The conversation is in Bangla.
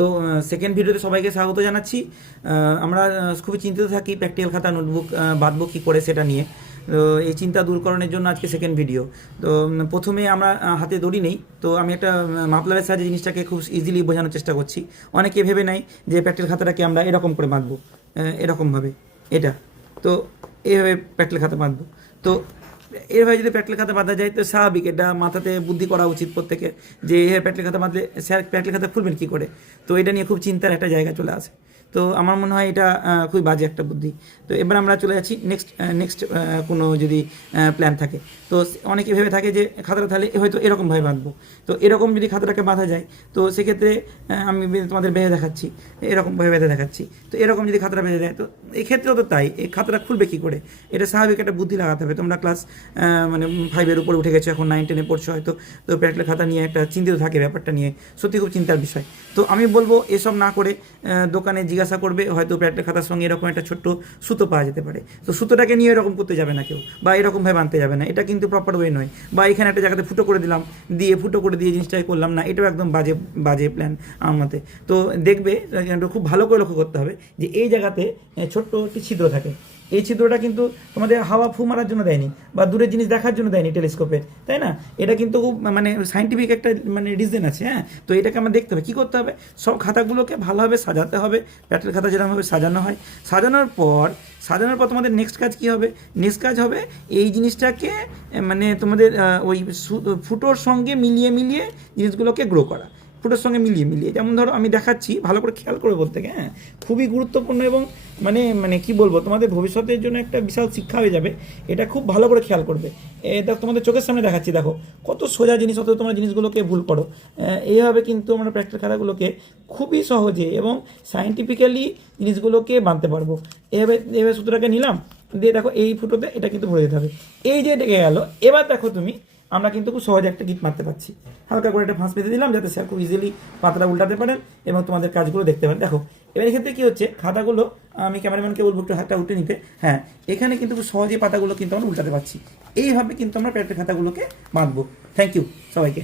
তো সেকেন্ড ভিডিওতে সবাইকে স্বাগত জানাচ্ছি। আমরা খুবই চিন্তিত থাকি প্র্যাকটিক্যাল খাতা নোটবুক বাঁধবো কী করে সেটা নিয়ে। তো এই চিন্তা দূরকরণের জন্য আজকে সেকেন্ড ভিডিও। তো প্রথমে আমরা হাতে দড়ি নেই, তো আমি একটা মাফলারের সাহায্যে জিনিসটাকে খুব ইজিলি বোঝানোর চেষ্টা করছি। অনেকে ভেবে নেয় যে প্র্যাকটিক্যাল খাতাটাকে আমরা এরকম করে বাঁধবো, এরকমভাবে এটা, তো এইভাবে প্র্যাকটিক্যাল খাতা বাঁধবো। তো এভাবে যদি প্র্যাকটিক্যাল খাতা বাঁধা যায় তো স্বাভাবিক, এটা মাথাতে বুদ্ধি করা উচিত প্রত্যেকের, যে এভাবে প্র্যাকটিক্যাল খাতা বাঁধলে স্যার প্র্যাকটিক্যাল খাতা খুলবেন কী করে। তো এটা নিয়ে খুব চিন্তার একটা জায়গা চলে আসে। তো আমার মনে হয় এটা খুবই বাজে একটা বুদ্ধি। তো এবার আমরা চলে যাচ্ছি নেক্সট কোনো যদি প্ল্যান থাকে। তো অনেকে ভেবে থাকে যে খাতাটা তাহলে হয়তো এরকমভাবে বাঁধবো। তো এরকম যদি খাতাটাকে বাঁধা যায় তো সেক্ষেত্রে আমি তোমাদের বেঁধে দেখাচ্ছি, এরকমভাবে বেঁধে দেখাচ্ছি। তো এরকম যদি খাতাটা বেঁধে দেয় তো এক্ষেত্রেও তো তাই, এই খাতাটা খুলবে কী করে, এটা স্বাভাবিক একটা বুদ্ধি লাগাতে হবে। তোমরা ক্লাস মানে 5-এর উপরে উঠে গেছো, এখন 9-10-এ পড়ছো হয়তো, তো প্র্যাকটিক্যাল খাতা নিয়ে একটা চিন্তিত থাকে, ব্যাপারটা নিয়ে সত্যি খুব চিন্তার বিষয়। তো আমি বলবো এসব না করে দোকানে জিজ্ঞাসা করবে, হয়তো প্র্যাকটিক্যাল খাতার সঙ্গে এরকম একটা ছোট্ট সুতো পাওয়া যেতে পারে। তো সুতোটাকে নিয়ে এরকম করতে যাবে না কেউ, বা এরকমভাবে বানতে যাবে না, এটা কিন্তু প্রপার ওয়ে নয়। বা এখানে একটা জায়গাতে ফুটো করে দিলাম, ফুটো করে দিয়ে জিনিসটাই করলাম না, এটাও একদম বাজে প্ল্যান আমার মতে। তো দেখবে খুব ভালো করে লক্ষ্য করতে হবে যে এই জায়গাতে ছোট্ট একটি ছিদ্র থাকে। এই ছিদ্রটা কিন্তু তোমাদের হাওয়া ফু মারার জন্য দেয়নি, বা দূরের জিনিস দেখার জন্য দেয়নি টেলিস্কোপে, তাই না? এটা কিন্তু খুব মানে সাইন্টিফিক একটা মানে রিজন আছে। হ্যাঁ, তো এটাকে আমরা দেখতে হবে, কী করতে হবে, সব খাতাগুলোকে ভালোভাবে সাজাতে হবে, প্যাটেল খাতা যেরকমভাবে সাজানো হয়। সাজানোর পর তোমাদের নেক্সট কাজ কী হবে? নেক্সট কাজ হবে এই জিনিসটাকে মানে তোমাদের ওই ফুটোর সঙ্গে মিলিয়ে জিনিসগুলোকে গ্রো করা। ফুটোর সঙ্গে মিলিয়ে যেমন ধরো আমি দেখাচ্ছি, ভালো করে খেয়াল করে বলতে, হ্যাঁ, খুবই গুরুত্বপূর্ণ এবং মানে কি বলবো, তোমাদের ভবিষ্যতের জন্য একটা বিশাল শিক্ষা হয়ে যাবে। এটা খুব ভালো করে খেয়াল করবে। এটা তোমাদের চোখের সামনে দেখাচ্ছি, দেখো কত সোজা জিনিস, অত তোমরা জিনিসগুলোকে ভুল করো। এইভাবে কিন্তু আমরা প্র্যাকটিক্যাল খাতাগুলোকে খুবই সহজে এবং সায়েন্টিফিক্যালি জিনিসগুলোকে বানতে পারবো। এভাবে সূত্রটাকে নিলাম, দিয়ে দেখো এই ফুটোতে এটা কিন্তু ভরে দিতে হবে। এই যে ডেকে গেল, এবার দেখো তুমি, আমরা কিন্তু খুব সহজে একটা গিট মারতে পারছি। হালকা করে একটা ফাঁস পেতে দিলাম যাতে স্যার খুব ইজিলি পাতাটা উল্টাতে পারেন এবং তোমাদের কাজগুলো দেখতে পারেন। দেখো এবার এক্ষেত্রে কী হচ্ছে, খাতাগুলো আমি ক্যামেরাম্যানকে বলবো একটু হাতটা উল্টে নিতে। হ্যাঁ, এখানে কিন্তু খুব সহজেই পাতাগুলো কিন্তু আমরা উল্টাতে পারছি। এইভাবে কিন্তু আমরা প্র্যাকটিক্যাল খাতাগুলোকে বাঁধবো। থ্যাংক ইউ সবাইকে।